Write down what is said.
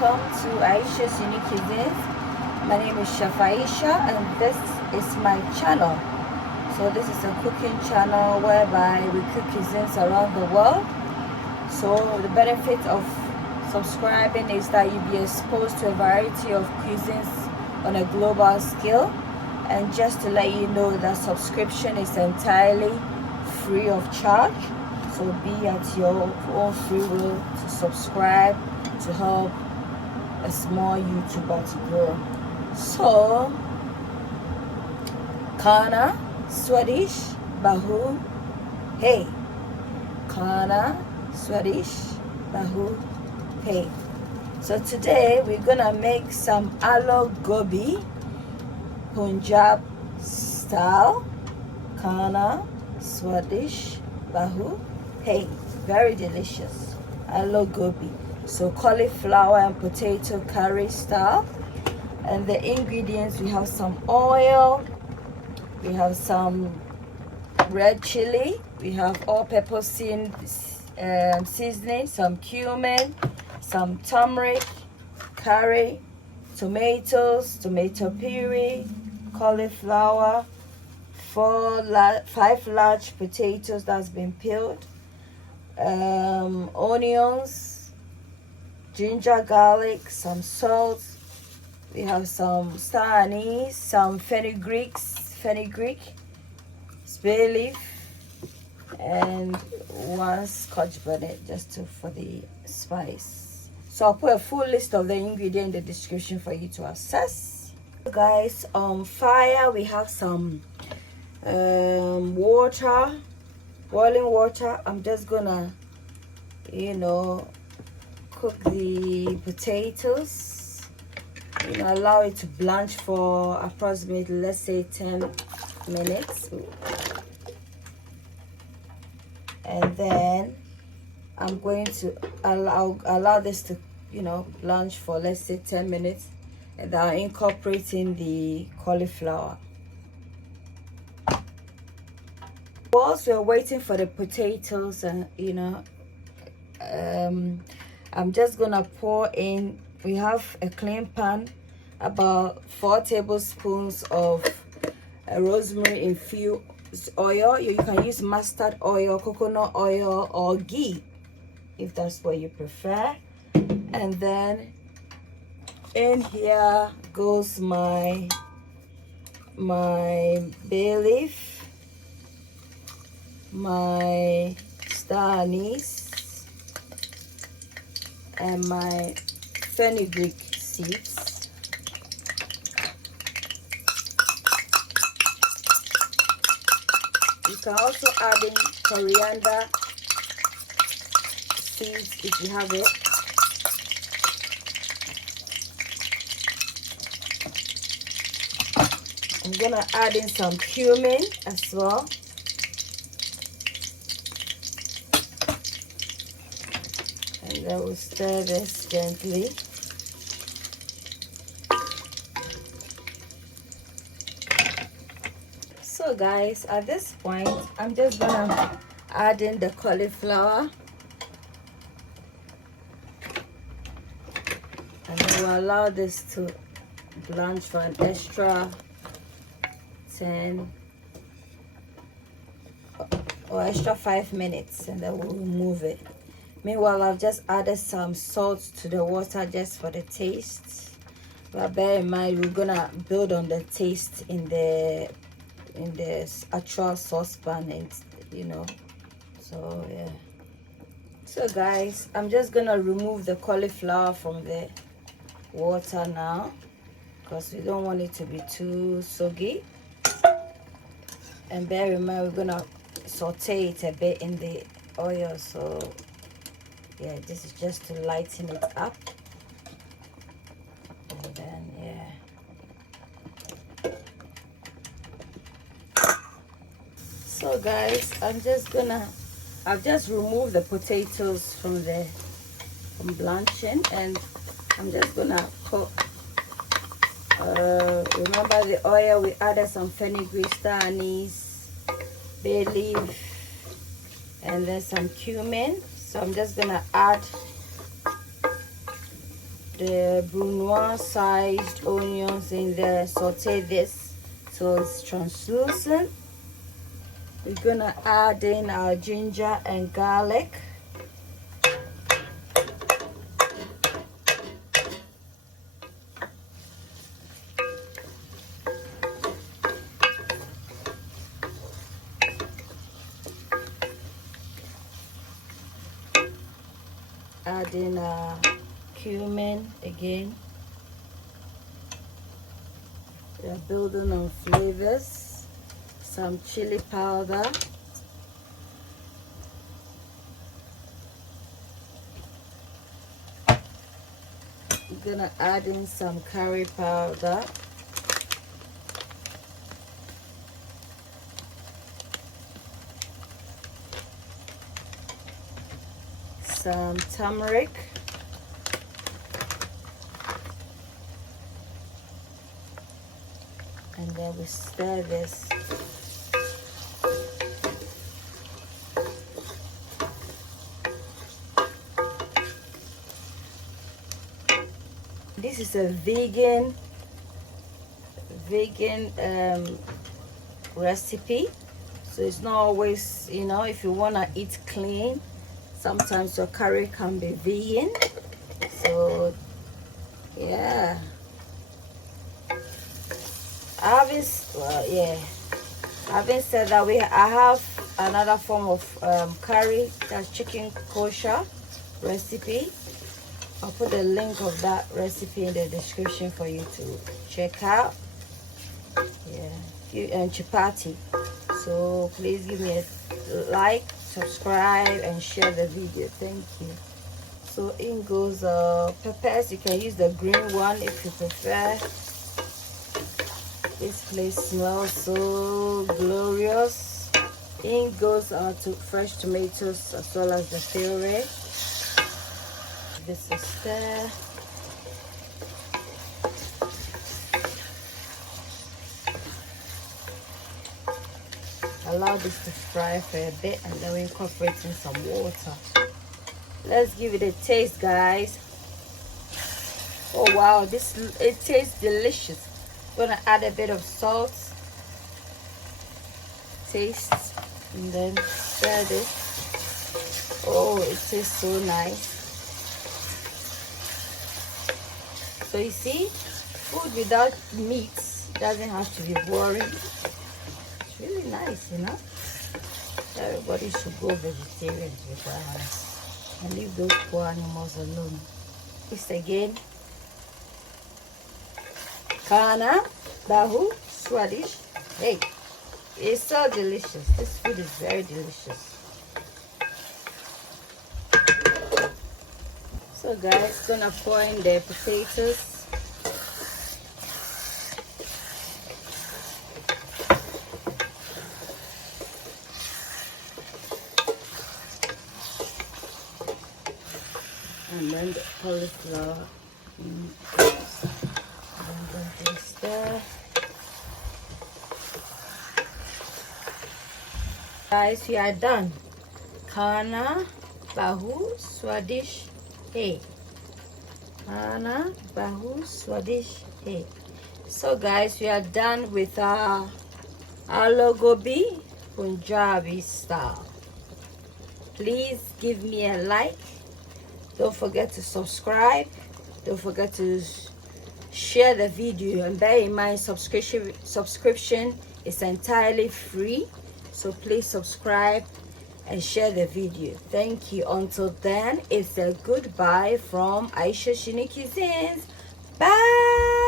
welcome to Aisha's Unique Cuisines. My name is Chef Aisha and this is my channel. So this is a cooking channel whereby we cook cuisines around the world. So the benefit of subscribing is that you'll be exposed to a variety of cuisines on a global scale. And just to let you know that subscription is entirely free of charge. So be at your own free will to subscribe to help a small YouTuber to grow. So, Kana, Swedish, Bahu, hey. Kana, Swedish, Bahu, hey. So today we're gonna make some Aloo Gobi, Punjab style, Kana, Swedish, Bahu, hey, very delicious. Aloo Gobi. So cauliflower and potato curry style. And the ingredients, we have some oil, we have some red chili, we have all-purpose seasoning, some cumin, some turmeric, curry, tomatoes, tomato puree, cauliflower, 5 large potatoes that's been peeled, onions, ginger, garlic, some salt. We have some star anise, some fenugreek, bay leaf, and 1 Scotch bonnet just for the spice. So I'll put a full list of the ingredients in the description for you to access. Guys, on fire we have some water, boiling water. I'm just gonna cook the potatoes, allow it to blanch for approximately, let's say, 10 minutes. And then I'm going to allow this to blanch for, let's say, 10 minutes, and I'll incorporate in the cauliflower. Whilst we're waiting for the potatoes, I'm just gonna pour in, we have a clean pan, about 4 tablespoons of rosemary infused oil. You can use mustard oil, coconut oil, or ghee if that's what you prefer. And then in here goes my bay leaf, my star anise, and my fenugreek seeds. You can also add in coriander seeds if you have it. I'm gonna add in some cumin as well. And then we'll stir this gently. So guys, at this point, I'm just gonna add in the cauliflower. And then we'll allow this to blanch for an extra 10 or extra 5 minutes, and then we'll remove it. Meanwhile, I've just added some salt to the water just for the taste. But bear in mind, we're gonna build on the taste in the actual saucepan, and so yeah. So guys, I'm just gonna remove the cauliflower from the water now, because we don't want it to be too soggy. And bear in mind, we're gonna saute it a bit in the oil. So yeah, this is just to lighten it up. And then yeah. So guys, I've just removed the potatoes from blanching, and I'm just gonna cook. Remember the oil, we added some fenugreek, star anise, bay leaf, and then some cumin. So I'm just gonna add the brunoise sized onions in there. Saute this so it's translucent. We're gonna add in our ginger and garlic. Add in our cumin again. We are building on flavors. Some chili powder. We're gonna add in some curry powder. Some turmeric. And then we stir this. This is a vegan recipe, so it's not always, you know, if you want to eat clean, sometimes your curry can be vegan. So yeah, having said that, I have another form of curry, that's chicken kosher recipe. I'll put the link of that recipe in the description for you to check out. Yeah, and chapati. So please give me a like, subscribe, and share the video. Thank you. So in goes peppers. You can use the green one if you prefer. This place smells so glorious. In goes fresh tomatoes as well as the puree. This is stir. Allow this to fry for a bit, and then we incorporate in some water. Let's give it a taste, guys. Oh wow, it tastes delicious. Gonna add a bit of salt, taste, and then stir this. Oh, it tastes so nice. So you see, food without meat doesn't have to be boring. It's really nice, you know. Everybody should go vegetarian with us and leave those poor animals alone. This again. Kana, Bahu, Swedish. Hey, it's so delicious. This food is very delicious. So guys, gonna pour in the potatoes. And then the cauliflower. There. Guys, we are done. Kana, Bahu, Swedish, hey. Kana, Bahu, Swedish, hey. So guys, we are done with our Aloo Gobi Punjabi style. Please give me a like. Don't forget to subscribe. Don't forget to share the video, and bear in mind subscription is entirely free, so please subscribe and share the video. Thank you. Until then, it's a goodbye from Aisha Shini Cuisines. Bye.